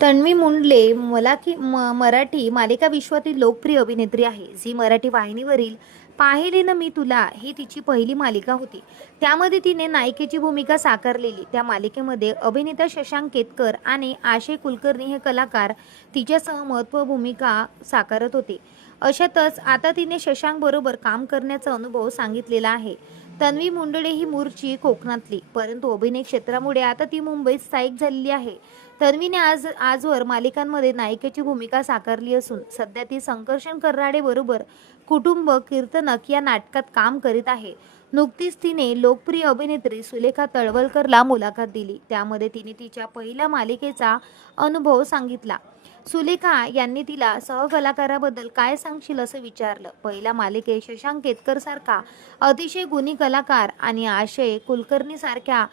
तन्वी मुंडले मला की म मराठी मालिका विश्वातील लोकप्रिय अभिनेत्री आहे. झी मराठी वाहिनीवरील पाहिले ना मी तुला ही तिची पहिली मालिका होती. त्यामध्ये तिने नायिकेची भूमिका साकारलेली. त्या मालिकेमध्ये अभिनेता शशांक केतकर आणि आशय कुलकर्णी हे कलाकार तिच्यासह महत्त्व भूमिका साकारत होते. अशातच आता तिने शशांक बरोबर काम करण्याचा अनुभव सांगितलेला आहे. तन्वी मुंडळे ही मूळची कोकणातली. परंतु अभिनय क्षेत्रामुळे आता ती मुंबईत स्थायिक झालेली आहे. तन्वीने आज आजवर मालिकांमध्ये नायिकेची भूमिका साकारली असून सध्या ती संकर्षण कर्राडे बरोबर कुटुंब कीर्तनक या नाटकात काम करीत आहे. नुकतीच तिने लोकप्रिय अभिनेत्री सुलेखा तळवलकरला मुलाखत दिली. त्यामध्ये तिने तिच्या पहिल्या मालिकेचा अनुभव सांगितला. सुलेखा यांनी तिला सहकलाकाराबद्दल काय सांगशील असं विचारलं. पहिल्या मालिकेत शशांक केतकर सारखा अतिशय गुणी कलाकार आणि आशय कुलकर्णी सारख्या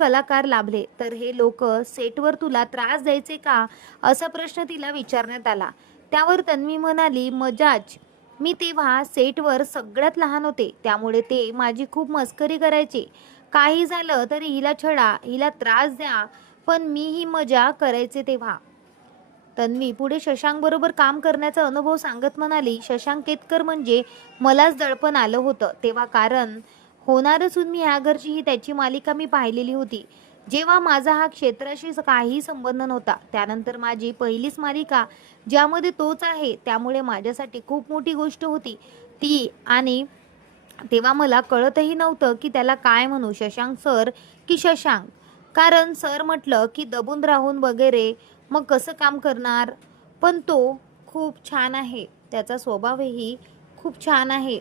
कलाकार लाभले. तर हे लोक सेटवर तुला त्रास द्यायचे का? असा प्रश्न तिला विचारण्यात आला. त्यावर तन्वी म्हणाली मजाज मी तेव्हा सेटवर सगळ्यात लहान होते. त्यामुळे ते माझी खूप मस्करी करायचे. काही झालं तरी हिला छडा हिला त्रास द्या पण मी ही मजा करायचे तेव्हा. तन्वी पुढे शशांकबरोबर काम करण्याचा अनुभव सांगत म्हणाली शशांक केतकर म्हणजे मलाच दडपण आलं होतं. तेव्हा कारण होणार असून मी ह्या घरची ही त्याची मालिका मी पाहिलेली होती. जेव्हा माझा हा क्षेत्राशी काही संबंध नव्हता त्यानंतर माझी पहिलीच मालिका ज्यामध्ये तोच आहे त्यामुळे माझ्यासाठी खूप मोठी गोष्ट होती. ती आणि तेव्हा मला कळतही नव्हतं की त्याला काय म्हणू शशांक सर की शशांक. कारण सर म्हटलं की दबून राहून वगैरे मग कसं काम करणार? पण तो खूप छान आहे. त्याचा स्वभावही खूप छान आहे.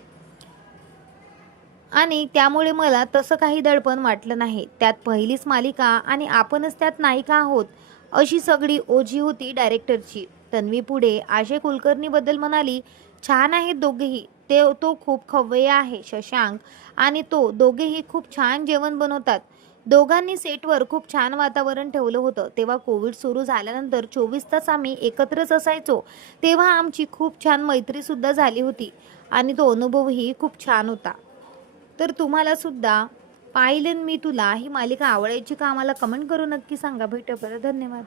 आणि त्यामुळे मला तसं काही दडपण वाटलं नाही. त्यात पहिलीच मालिका आणि आपणच त्यात नायिका आहोत अशी सगळी ओझी होती डायरेक्टरची तन्वी पुढे आशय कुलकर्णीबद्दल म्हणाली छान आहेत दोघेही. ते तो खूप खवय्या आहे शशांक. आणि तो दोघेही खूप छान जेवण बनवतात. दोघांनी सेटवर खूप छान वातावरण ठेवलं होतं. तेव्हा कोविड सुरू झाल्यानंतर चोवीस तास आम्ही एकत्रच असायचो. तेव्हा आमची खूप छान मैत्रीसुद्धा झाली होती आणि तो अनुभवही खूप छान होता. तर तुम्हाला सुद्धा पाहिलं मी तुला ही मालिका आवडायची का? आम्हाला कमेंट करून नक्की सांगा. भेटू बरं धन्यवाद.